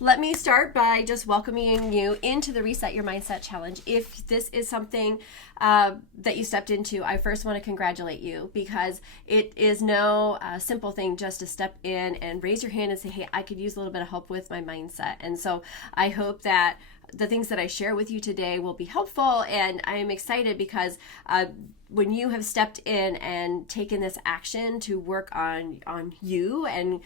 Let me start by just welcoming you into the Reset Your Mindset Challenge. If this is something that you stepped into, I first want to congratulate you because it is no simple thing just to step in and raise your hand and say, hey, I could use a little bit of help with my mindset. And so I hope that the things that I share with you today will be helpful, and I am excited because when you have stepped in and taken this action to work on you and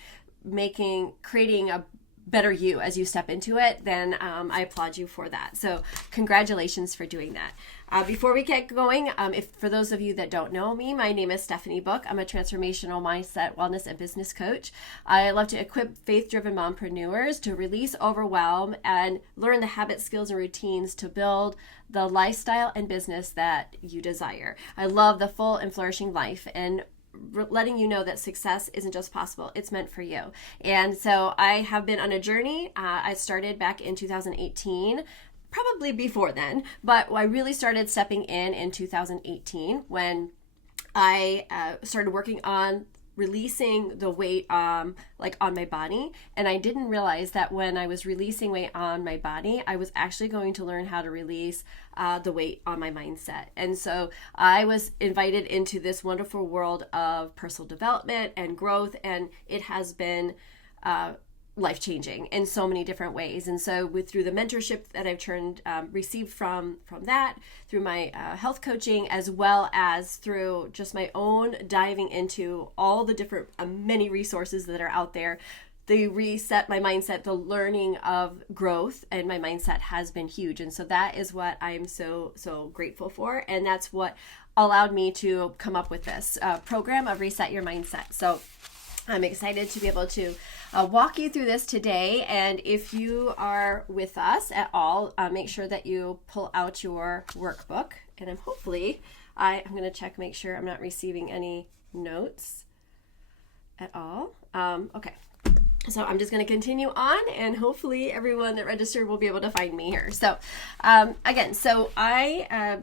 creating a better you as you step into it, then I applaud you for that. So congratulations for doing that. Before we get going, if for those of you that don't know me, my name is Stephanie Book. I'm a transformational mindset, wellness, and business coach. I love to equip faith-driven mompreneurs to release overwhelm and learn the habits, skills, and routines to build the lifestyle and business that you desire. I love the full and flourishing life, and letting you know that success isn't just possible, it's meant for you. And so I have been on a journey. I started back in 2018, probably before then, but I really started stepping in 2018 when I started working on releasing the weight like on my body. And I didn't realize that when I was releasing weight on my body, I was actually going to learn how to release the weight on my mindset. And so I was invited into this wonderful world of personal development and growth, and it has been life-changing in so many different ways. And so through the mentorship that I've received from that, through my health coaching, as well as through just my own diving into all the different many resources that are out there, the reset my mindset, the learning of growth and my mindset has been huge. And so that is what I'm so grateful for, and that's what allowed me to come up with this program of Reset Your Mindset. So I'm excited to be able to walk you through this today. And if you are with us at all, make sure that you pull out your workbook. And I'm going to check, make sure I'm not receiving any notes at all. Okay. So I'm just going to continue on, and hopefully everyone that registered will be able to find me here. So again, I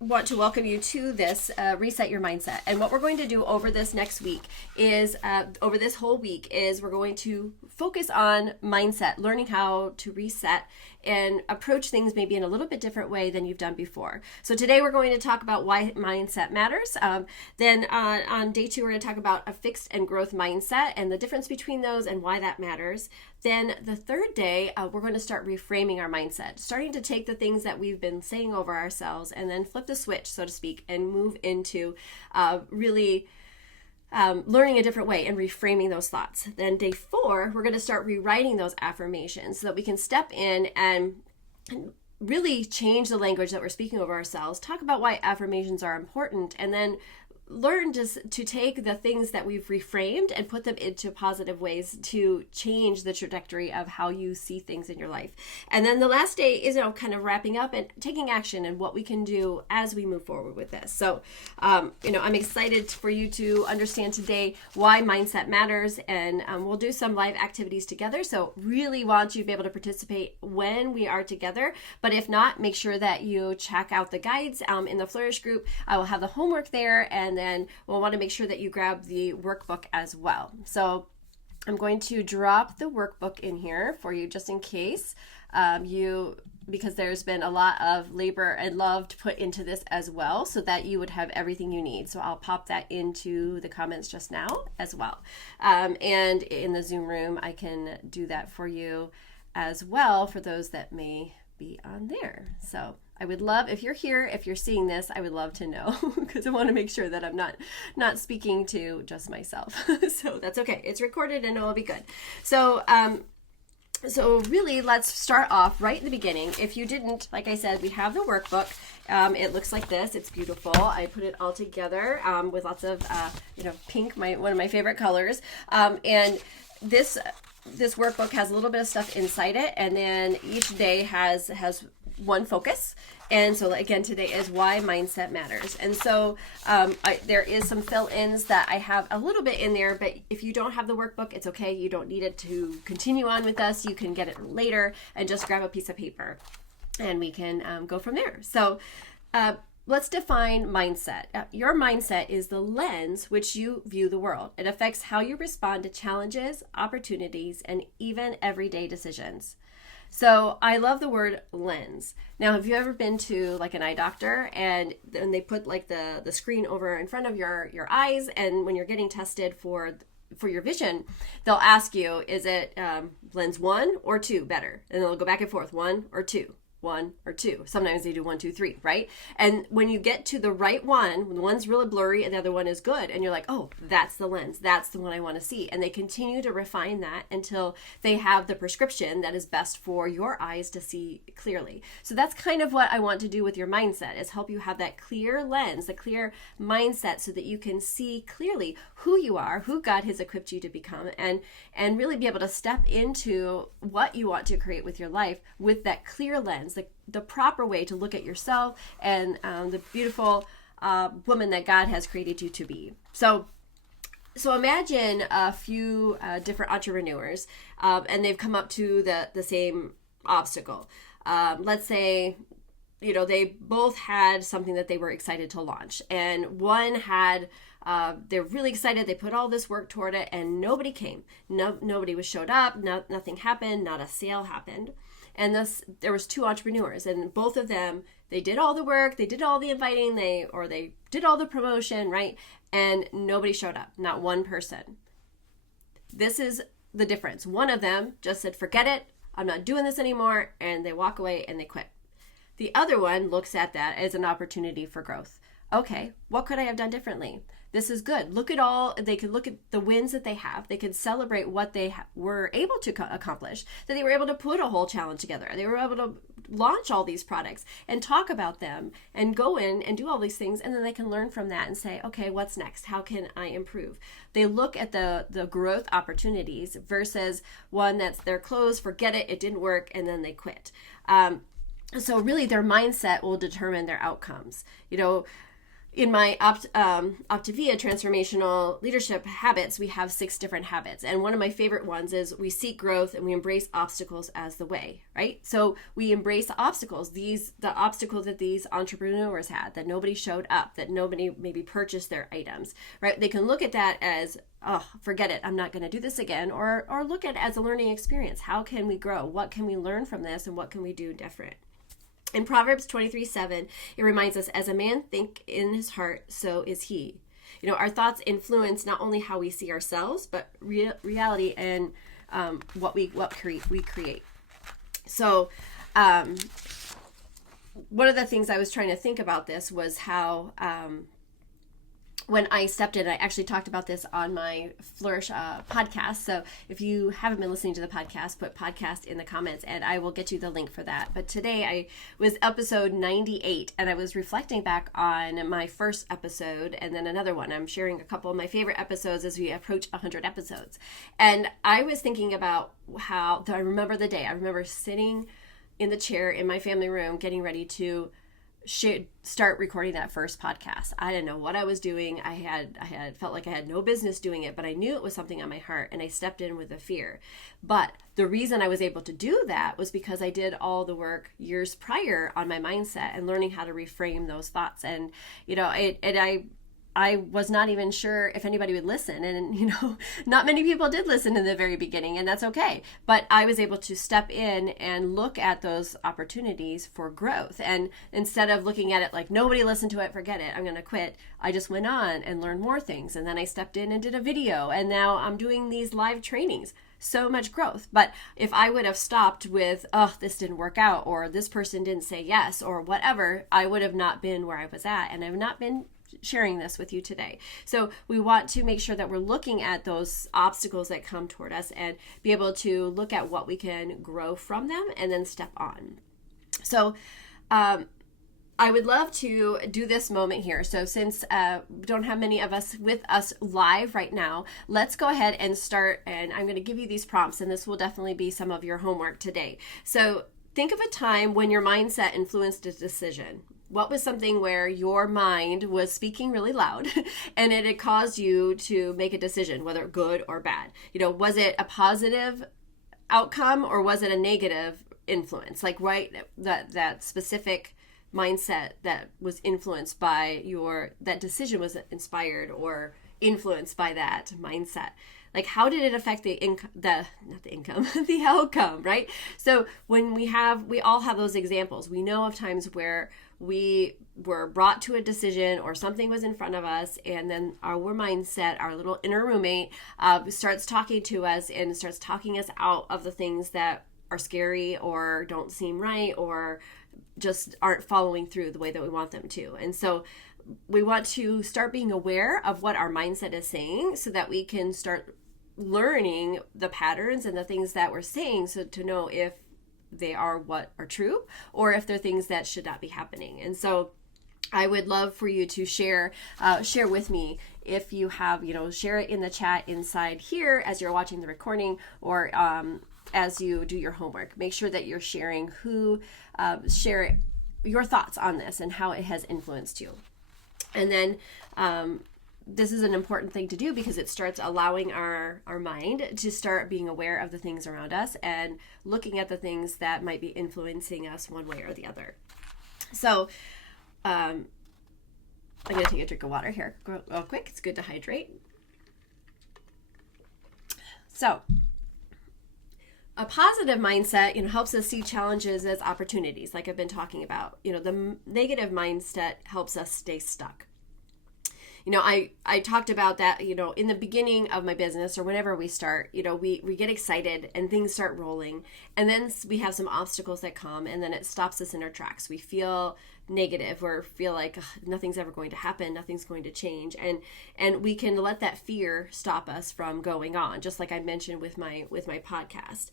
want to welcome you to this Reset Your Mindset. And what we're going to do over this next week is, over this whole week, is we're going to focus on mindset, learning how to reset and approach things maybe in a little bit different way than you've done before. So today we're going to talk about why mindset matters. Then on day 2, we're going to talk about a fixed and growth mindset and the difference between those and why that matters. Then the third day, we're going to start reframing our mindset, starting to take the things that we've been saying over ourselves and then flip the switch, so to speak, and move into really learning a different way and reframing those thoughts. Then day 4, we're going to start rewriting those affirmations so that we can step in and really change the language that we're speaking over ourselves, talk about why affirmations are important, and then learn to take the things that we've reframed and put them into positive ways to change the trajectory of how you see things in your life. And then the last day is, kind of wrapping up and taking action and what we can do as we move forward with this. So, I'm excited for you to understand today why mindset matters, and we'll do some live activities together. So really want you to be able to participate when we are together. But if not, make sure that you check out the guides in the Flourish group. I will have the homework there, and then we'll want to make sure that you grab the workbook as well. So I'm going to drop the workbook in here for you just in case because there's been a lot of labor and love to put into this as well, so that you would have everything you need. So I'll pop that into the comments just now as well. And in the Zoom room, I can do that for you as well for those that may be on there. So I would love, if you're here, if you're seeing this, I would love to know because I want to make sure that I'm not speaking to just myself. So that's okay. It's recorded and it will be good. So really, let's start off right in the beginning. If you didn't, like I said, we have the workbook. It looks like this. It's beautiful. I put it all together with lots of, pink, one of my favorite colors. And this workbook has a little bit of stuff inside it, and then each day has one focus. And so again, today is why mindset matters. And so there is some fill-ins that I have a little bit in there, but if you don't have the workbook, it's okay. You don't need it to continue on with us. You can get it later and just grab a piece of paper and we can go from there. So let's define mindset. Your mindset is the lens which you view the world. It affects how you respond to challenges, opportunities, and even everyday decisions. So I love the word lens. Now, have you ever been to like an eye doctor and then they put like the screen over in front of your eyes, and when you're getting tested for your vision, they'll ask you, is it lens 1 or 2 better? And they'll go back and forth, 1 or 2. 1 or 2. Sometimes they do 1, 2, 3, right? And when you get to the right one, when the one's really blurry and the other one is good, and you're like, oh, that's the lens. That's the one I want to see. And they continue to refine that until they have the prescription that is best for your eyes to see clearly. So that's kind of what I want to do with your mindset, is help you have that clear lens, the clear mindset, so that you can see clearly who you are, who God has equipped you to become, and really be able to step into what you want to create with your life with that clear lens, the proper way to look at yourself and the beautiful woman that God has created you to be. So imagine a few different entrepreneurs, and they've come up to the same obstacle. Let's say, they both had something that they were excited to launch, and one had they're really excited. They put all this work toward it, and nobody came. Nobody was showed up. Nothing happened. Not a sale happened. And thus, there was 2 entrepreneurs, and both of them, they did all the work, they did all the inviting, they did all the promotion, right? And nobody showed up, not one person. This is the difference. One of them just said, forget it, I'm not doing this anymore, and they walk away and they quit. The other one looks at that as an opportunity for growth. Okay, what could I have done differently? This is good. They could look at the wins that they have. They could celebrate what they were able to accomplish, that they were able to put a whole challenge together. They were able to launch all these products and talk about them and go in and do all these things. And then they can learn from that and say, okay, what's next? How can I improve? They look at the growth opportunities versus one that's they're closed, forget it, it didn't work, and then they quit. So really their mindset will determine their outcomes. In my Optavia transformational leadership habits, we have 6 different habits. And one of my favorite ones is we seek growth and we embrace obstacles as the way, right? So we embrace obstacles, the obstacles that these entrepreneurs had, that nobody showed up, that nobody maybe purchased their items, right? They can look at that as, oh, forget it, I'm not going to do this again, or look at it as a learning experience. How can we grow? What can we learn from this, and what can we do different? In Proverbs 23:7, it reminds us, as a man think in his heart, so is he. Our thoughts influence not only how we see ourselves, but reality and what we create. So one of the things I was trying to think about this was how when I stepped in, I actually talked about this on my Flourish podcast. So if you haven't been listening to the podcast, put podcast in the comments and I will get you the link for that. But today I was episode 98 and I was reflecting back on my first episode and then another one. I'm sharing a couple of my favorite episodes as we approach 100 episodes. And I was thinking about how, I remember the day, I remember sitting in the chair in my family room getting ready to start recording that first podcast. I didn't know what I was doing. I had felt like I had no business doing it, but I knew it was something on my heart and I stepped in with a fear. But the reason I was able to do that was because I did all the work years prior on my mindset and learning how to reframe those thoughts. And I was not even sure if anybody would listen. And, not many people did listen in the very beginning, and that's okay. But I was able to step in and look at those opportunities for growth. And instead of looking at it like nobody listened to it, forget it, I'm going to quit, I just went on and learned more things. And then I stepped in and did a video. And now I'm doing these live trainings. So much growth. But if I would have stopped with, oh, this didn't work out, or this person didn't say yes, or whatever, I would have not been where I was at. And I've not been sharing this with you today. So we want to make sure that we're looking at those obstacles that come toward us and be able to look at what we can grow from them and then step on. So I would love to do this moment here. So since we don't have many of us with us live right now, let's go ahead and start. And I'm going to give you these prompts, and this will definitely be some of your homework today. So think of a time when your mindset influenced a decision. What was something where your mind was speaking really loud and it had caused you to make a decision, whether good or bad? Was it a positive outcome or was it a negative influence? Like, right, that specific mindset that was influenced by that decision was inspired or influenced by that mindset. Like, how did it affect the outcome, right? So when we all have those examples. We know of times where we were brought to a decision or something was in front of us, and then our mindset, our little inner roommate, starts talking to us and starts talking us out of the things that are scary or don't seem right or just aren't following through the way that we want them to. And so we want to start being aware of what our mindset is saying so that we can start learning the patterns and the things that we're saying, so to know if they are what are true or if they're things that should not be happening. And so I would love for you to share with me if you have, share it in the chat inside here as you're watching the recording or as you do your homework. Make sure that you're sharing share your thoughts on this and how it has influenced you. And then this is an important thing to do because it starts allowing our mind to start being aware of the things around us and looking at the things that might be influencing us one way or the other. So I'm going to take a drink of water here real quick. It's good to hydrate. So a positive mindset, helps us see challenges as opportunities, like I've been talking about. The negative mindset helps us stay stuck. I talked about that, in the beginning of my business or whenever we start, we get excited and things start rolling, and then we have some obstacles that come, and then it stops us in our tracks. We feel negative or feel like nothing's ever going to happen, nothing's going to change, and we can let that fear stop us from going on, just like I mentioned with my podcast.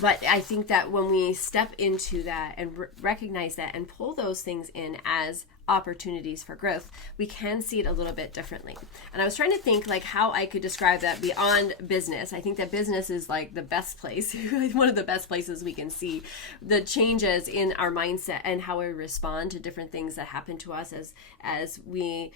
But I think that when we step into that and recognize that and pull those things in as opportunities for growth, we can see it a little bit differently. And I was trying to think like how I could describe that beyond business. I think that business is like the best place, one of the best places we can see the changes in our mindset and how we respond to different things that happen to us as we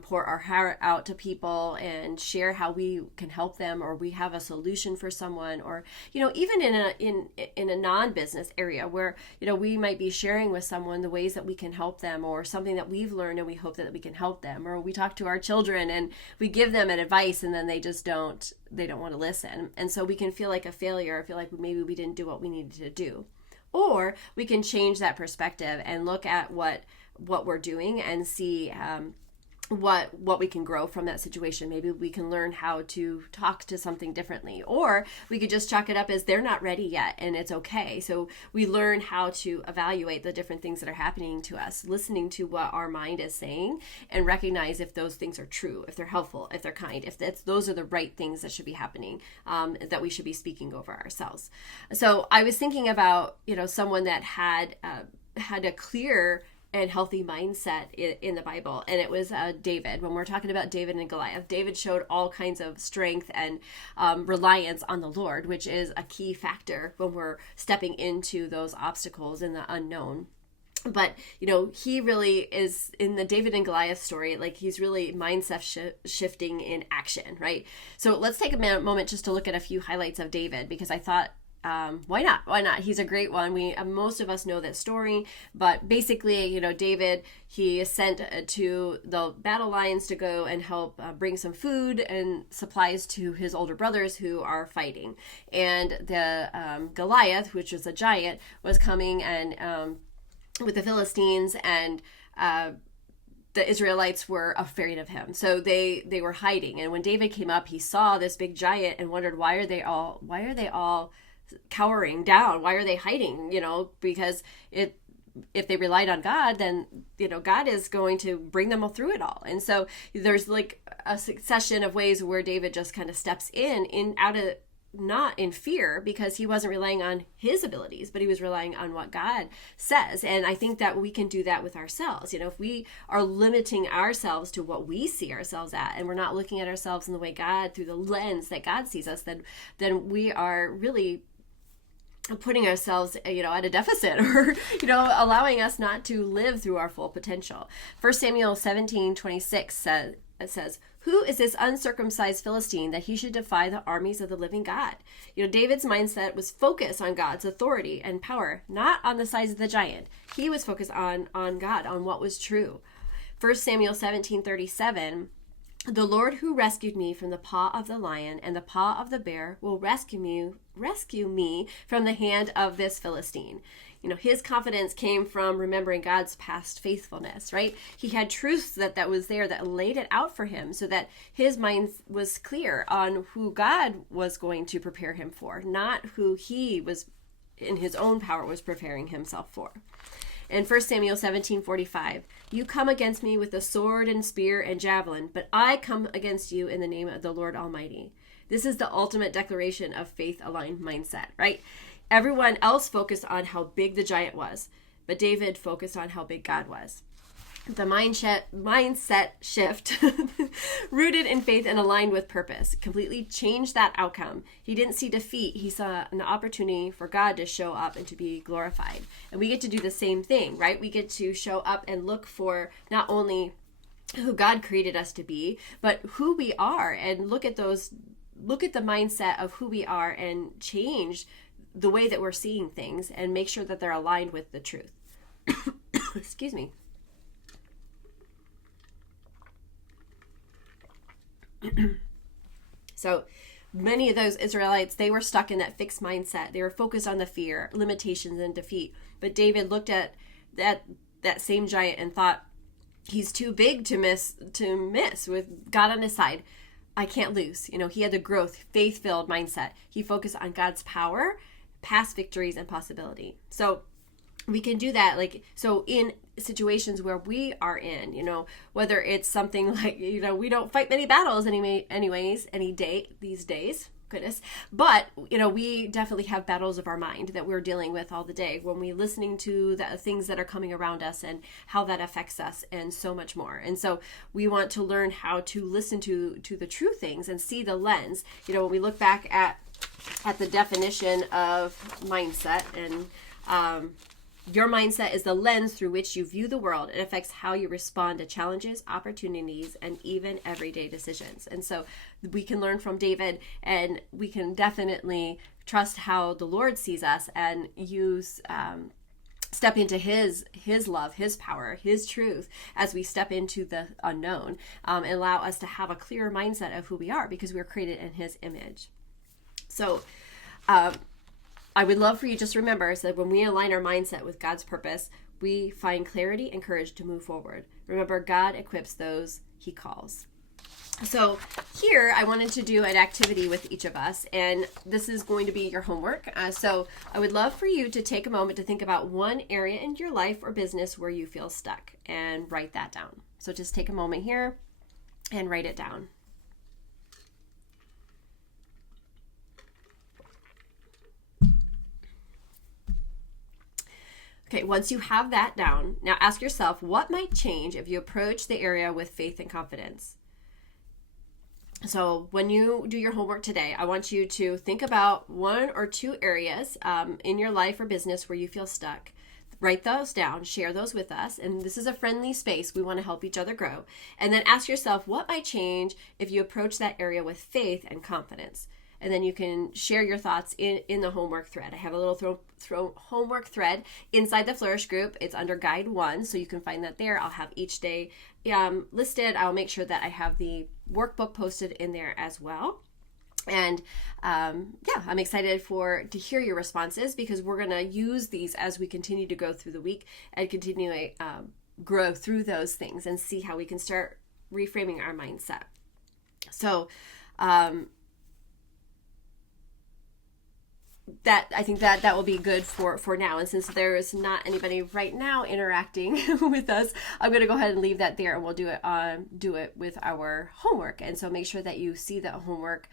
pour our heart out to people and share how we can help them, or we have a solution for someone, or even in a non-business area where we might be sharing with someone the ways that we can help them, or something that we've learned and we hope that we can help them, or we talk to our children and we give them an advice and then they don't want to listen, and so we can feel like a failure, feel like maybe we didn't do what we needed to do. Or we can change that perspective and look at what we're doing and see what we can grow from that situation. Maybe we can learn how to talk to something differently, or we could just chalk it up as they're not ready yet and it's okay. So we learn how to evaluate the different things that are happening to us, listening to what our mind is saying, and recognize if those things are true, if they're helpful, if they're kind, if those are the right things that should be happening, that we should be speaking over ourselves. So I was thinking about someone that had a clear and healthy mindset in the Bible, and it was David. When we're talking about David and Goliath, David showed all kinds of strength and reliance on the Lord, which is a key factor when we're stepping into those obstacles in the unknown. But he really is, in the David and Goliath story, like he's really mindset shifting in action, right? So let's take a moment just to look at a few highlights of David, because I thought, why not? He's a great one. Most of us know that story, but basically, David, he is sent to the battle lines to go and help bring some food and supplies to his older brothers who are fighting. And the Goliath, which was a giant, was coming and with the Philistines, and the Israelites were afraid of him. So they were hiding. And when David came up, he saw this big giant and wondered, why are they all cowering down? Why are they hiding? Because if they relied on God, then God is going to bring them through it all. And so there's like a succession of ways where David just kind of steps out of, not in fear, because he wasn't relying on his abilities, but he was relying on what God says. And I think that we can do that with ourselves. If we are limiting ourselves to what we see ourselves at, and we're not looking at ourselves in the way God, through the lens that God sees us, then we are really putting ourselves, at a deficit, or, allowing us not to live through our full potential. 1 Samuel 17:26 It says, "Who is this uncircumcised Philistine that he should defy the armies of the living God?" David's mindset was focused on God's authority and power, not on the size of the giant. He was focused on God, on what was true. 1 Samuel 17:37, "The Lord who rescued me from the paw of the lion and the paw of the bear will rescue me from the hand of this Philistine." His confidence came from remembering God's past faithfulness, right? He had truths that was there that laid it out for him so that his mind was clear on who God was going to prepare him for, not who he was in his own power was preparing himself for. In 1 Samuel 17:45, "You come against me with a sword and spear and javelin, but I come against you in the name of the Lord Almighty." This is the ultimate declaration of faith-aligned mindset, right? Everyone else focused on how big the giant was, but David focused on how big God was. The mindset shift, rooted in faith and aligned with purpose, completely changed that outcome. He didn't see defeat. He saw an opportunity for God to show up and to be glorified. And we get to do the same thing, right? We get to show up and look for not only who God created us to be, but who we are, and look at the mindset of who we are and change the way that we're seeing things and make sure that they're aligned with the truth. Excuse me. So many of those Israelites, they were stuck in that fixed mindset. They were focused on the fear, limitations, and defeat. But David looked at that same giant and thought, he's too big to miss with God on his side. I can't lose. He had the growth, faith-filled mindset. He focused on God's power, past victories, and possibility. So we can do that, so in situations where we are in, whether it's something like, we don't fight many battles these days, goodness, but, we definitely have battles of our mind that we're dealing with all the day when we're listening to the things that are coming around us and how that affects us and so much more. And so we want to learn how to listen to the true things and see the lens. When we look back at the definition of mindset, and your mindset is the lens through which you view the world. It affects how you respond to challenges, opportunities, and even everyday decisions. And so we can learn from David, and we can definitely trust how the Lord sees us and step into his love, his power, his truth as we step into the unknown, and allow us to have a clearer mindset of who we are because we're created in his image. So I would love for you just to remember that when we align our mindset with God's purpose, we find clarity and courage to move forward. Remember, God equips those he calls. So here I wanted to do an activity with each of us, and this is going to be your homework. So I would love for you to take a moment to think about one area in your life or business where you feel stuck and write that down. So just take a moment here and write it down. Okay, once you have that down, now ask yourself, what might change if you approach the area with faith and confidence? So when you do your homework today, I want you to think about one or two areas in your life or business where you feel stuck. Write those down, share those with us, and this is a friendly space. We want to help each other grow. And then ask yourself, what might change if you approach that area with faith and confidence? And then you can share your thoughts in the homework thread. I have a little throw homework thread inside the Flourish group. It's under Guide 1, so you can find that there. I'll have each day listed. I'll make sure that I have the workbook posted in there as well. And I'm excited to hear your responses, because we're going to use these as we continue to go through the week and continue to grow through those things and see how we can start reframing our mindset. So that I think that will be good for now. And since there is not anybody right now interacting with us, I'm going to go ahead and leave that there, and we'll do it with our homework. And so make sure that you see the homework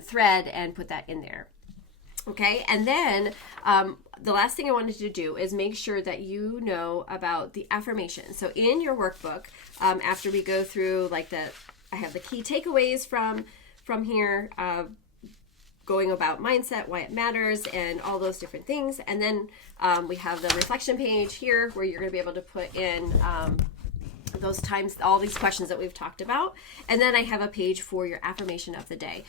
thread and put that in there. Okay, and then the last thing I wanted to do is make sure that you know about the affirmations. So in your workbook, after we go through I have the key takeaways from here, going about mindset, why it matters, and all those different things. And then we have the reflection page here where you're going to be able to put in those times, all these questions that we've talked about. And then I have a page for your affirmation of the day.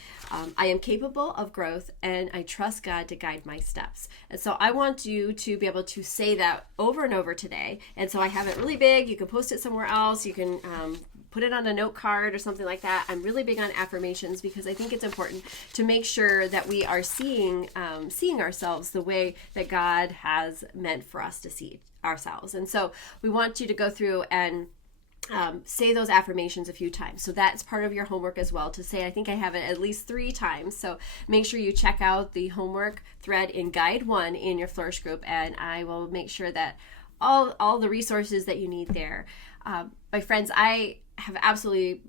I am capable of growth and I trust God to guide my steps. And so I want you to be able to say that over and over today. And so I have it really big. You can post it somewhere else. You can put it on a note card or something like that. I'm really big on affirmations because I think it's important to make sure that we are seeing ourselves the way that God has meant for us to see ourselves. And so we want you to go through and say those affirmations a few times. So that's part of your homework as well to say. I think I have it at least 3 times. So make sure you check out the homework thread in Guide 1 in your Flourish group, and I will make sure that all the resources that you need there. My friends, I have absolutely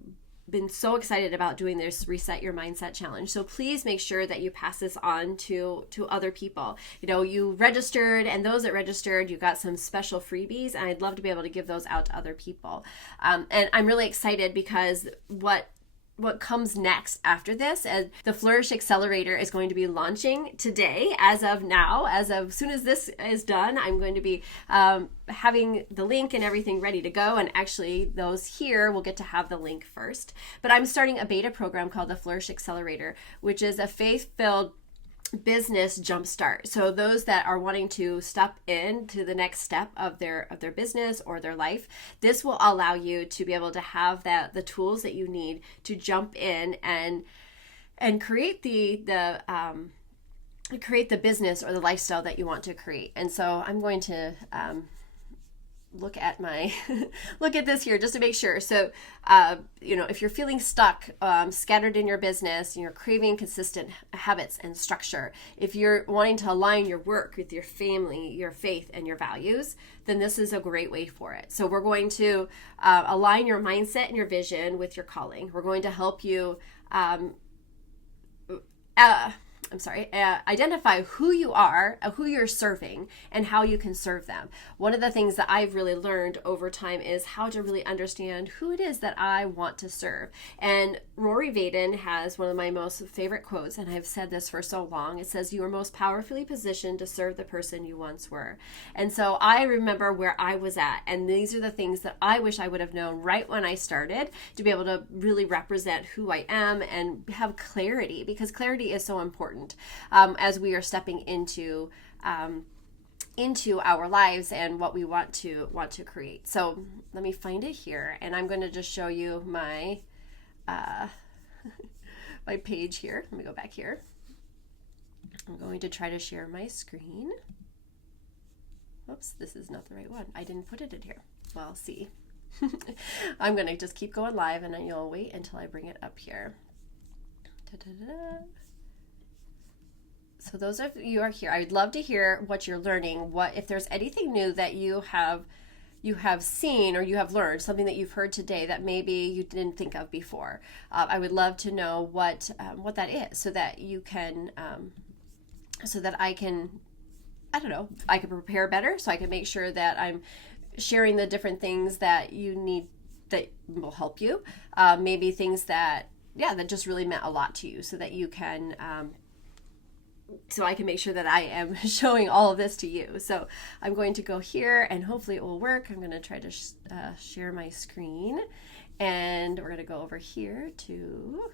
been so excited about doing this Reset Your Mindset Challenge. So please make sure that you pass this on to other people. You know, you registered, and those that registered, you got some special freebies, and I'd love to be able to give those out to other people. And I'm really excited because what comes next after this, and the Flourish Accelerator is going to be launching today. As of soon as this is done, I'm going to be having the link and everything ready to go. And actually those here will get to have the link first. But I'm starting a beta program called the Flourish Accelerator, which is a faith-filled business jumpstart. So those that are wanting to step into the next step of their business or their life, this will allow you to be able to have the tools that you need to jump in and create the business or the lifestyle that you want to create. And so I'm going to look at this here just to make sure. So, if you're feeling stuck, scattered in your business, and you're craving consistent habits and structure, if you're wanting to align your work with your family, your faith, and your values, then this is a great way for it. So we're going to align your mindset and your vision with your calling. We're going to help you identify who you are, who you're serving, and how you can serve them. One of the things that I've really learned over time is how to really understand who it is that I want to serve. And Rory Vaden has one of my most favorite quotes, and I've said this for so long. It says, "You are most powerfully positioned to serve the person you once were." And so I remember where I was at, and these are the things that I wish I would have known right when I started to be able to really represent who I am and have clarity, because clarity is so important as we are stepping into our lives and what we want to create. So let me find it here, and I'm going to just show you my my page here. Let me go back here. I'm going to try to share my screen. Whoops, this is not the right one. I didn't put it in here. Well, see. I'm going to just keep going live, and then you'll wait until I bring it up here. Da-da-da-da. So those of you are here, I'd love to hear what you're learning. If there's anything new that you have seen or you have learned, something that you've heard today that maybe you didn't think of before. I would love to know what that is, so that you can, so that I can prepare better, so I can make sure that I'm sharing the different things that you need that will help you. Maybe things that just really meant a lot to you, so that you can. So I can make sure that I am showing all of this to you. So I'm going to go here, and hopefully it will work. I'm going to try to share my screen, and we're going to go over here to,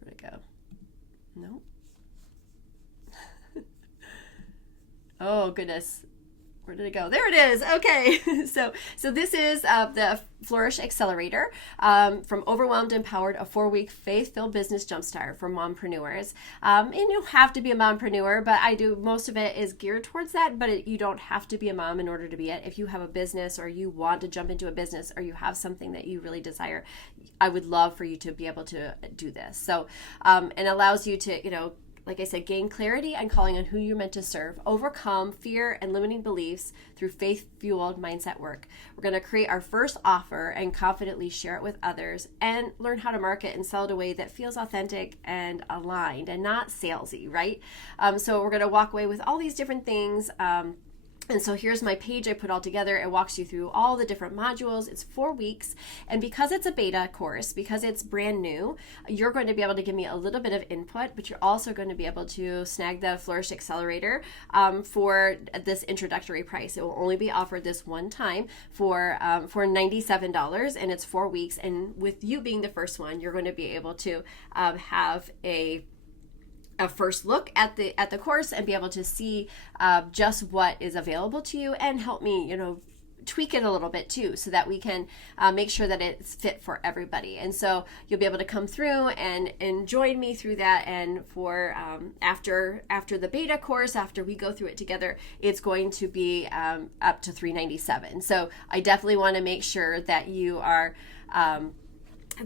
where'd it go? Nope. Oh goodness. Where did it go? There it is. Okay. So this is the Flourish Accelerator, from Overwhelmed Empowered, a 4-week faith-filled business jumpstart for mompreneurs. And you don't have to be a mompreneur, but most of it is geared towards that, but you don't have to be a mom in order to be it. If you have a business, or you want to jump into a business, or you have something that you really desire, I would love for you to be able to do this. So, it allows you to, like I said, gain clarity and calling on who you're meant to serve, overcome fear and limiting beliefs through faith-fueled mindset work. We're going to create our first offer and confidently share it with others, and learn how to market and sell it in a way that feels authentic and aligned and not salesy, right? So we're going to walk away with all these different things And so here's my page I put all together. It walks you through all the different modules. It's 4 weeks. And because it's a beta course, because it's brand new, you're going to be able to give me a little bit of input, but you're also going to be able to snag the Flourish Accelerator for this introductory price. It will only be offered this one time for $97, and it's 4 weeks. And with you being the first one, you're going to be able to have a first look at the course and be able to see just what is available to you, and help me, tweak it a little bit too, so that we can make sure that it's fit for everybody. And so you'll be able to come through and join me through that. And for after the beta course, after we go through it together, it's going to be up to $397. So I definitely want to make sure that you are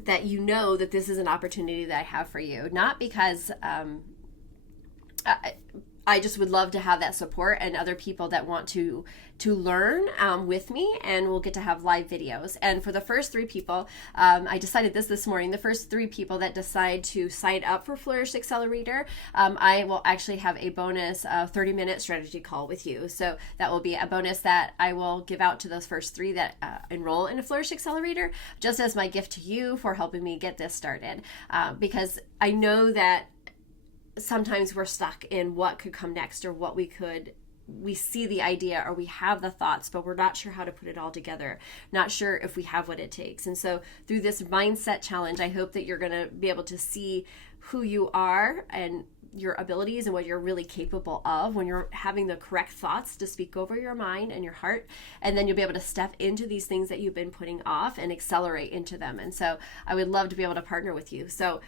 that you know that this is an opportunity that I have for you, not because I just would love to have that support and other people that want to learn with me, and we'll get to have live videos. And for the first 3 people, I decided this morning, the first 3 people that decide to sign up for Flourish Accelerator, I will actually have a bonus 30-minute strategy call with you. So that will be a bonus that I will give out to those first 3 that enroll in a Flourish Accelerator, just as my gift to you for helping me get this started. Because I know that sometimes we're stuck in what could come next, or what we see the idea, or we have the thoughts, but we're not sure how to put it all together, not sure if we have what it takes. And so through this mindset challenge, I hope that you're going to be able to see who you are and your abilities and what you're really capable of when you're having the correct thoughts to speak over your mind and your heart. And then you'll be able to step into these things that you've been putting off and accelerate into them. And so I would love to be able to partner with you. So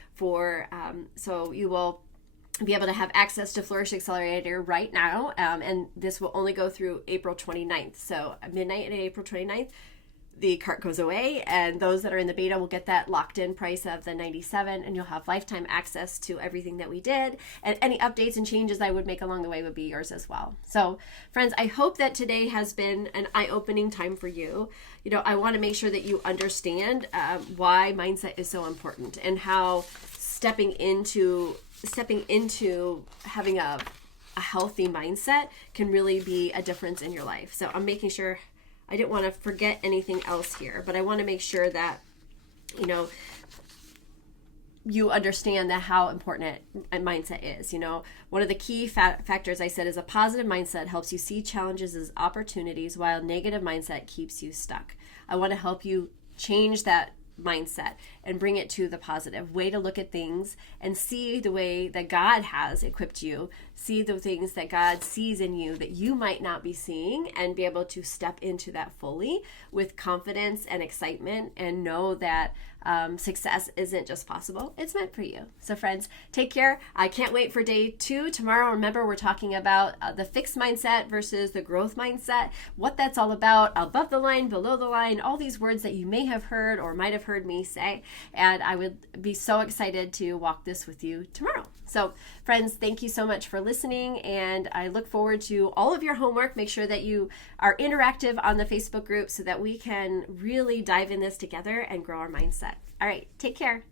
so you will be able to have access to Flourish Accelerator right now, and this will only go through April 29th. So midnight on April 29th, the cart goes away, and those that are in the beta will get that locked in price of the $97, and you'll have lifetime access to everything that we did, and any updates and changes I would make along the way would be yours as well. So friends, I hope that today has been an eye-opening time for you. I want to make sure that you understand why mindset is so important, and how stepping into having a healthy mindset can really be a difference in your life. So I'm making sure, I didn't want to forget anything else here, but I want to make sure that you understand that how important a mindset is. One of the key factors I said is a positive mindset helps you see challenges as opportunities, while a negative mindset keeps you stuck. I want to help you change that mindset and bring it to the positive way to look at things, and see the way that God has equipped you, see the things that God sees in you that you might not be seeing, and be able to step into that fully with confidence and excitement, and know that success isn't just possible, it's meant for you. So friends, take care. I can't wait for day 2 tomorrow. Remember, we're talking about the fixed mindset versus the growth mindset, what that's all about, above the line, below the line, all these words that you may have heard or might have heard me say. And I would be so excited to walk this with you tomorrow. So friends, thank you so much for listening, and I look forward to all of your homework. Make sure that you are interactive on the Facebook group so that we can really dive in this together and grow our mindset. All right, take care.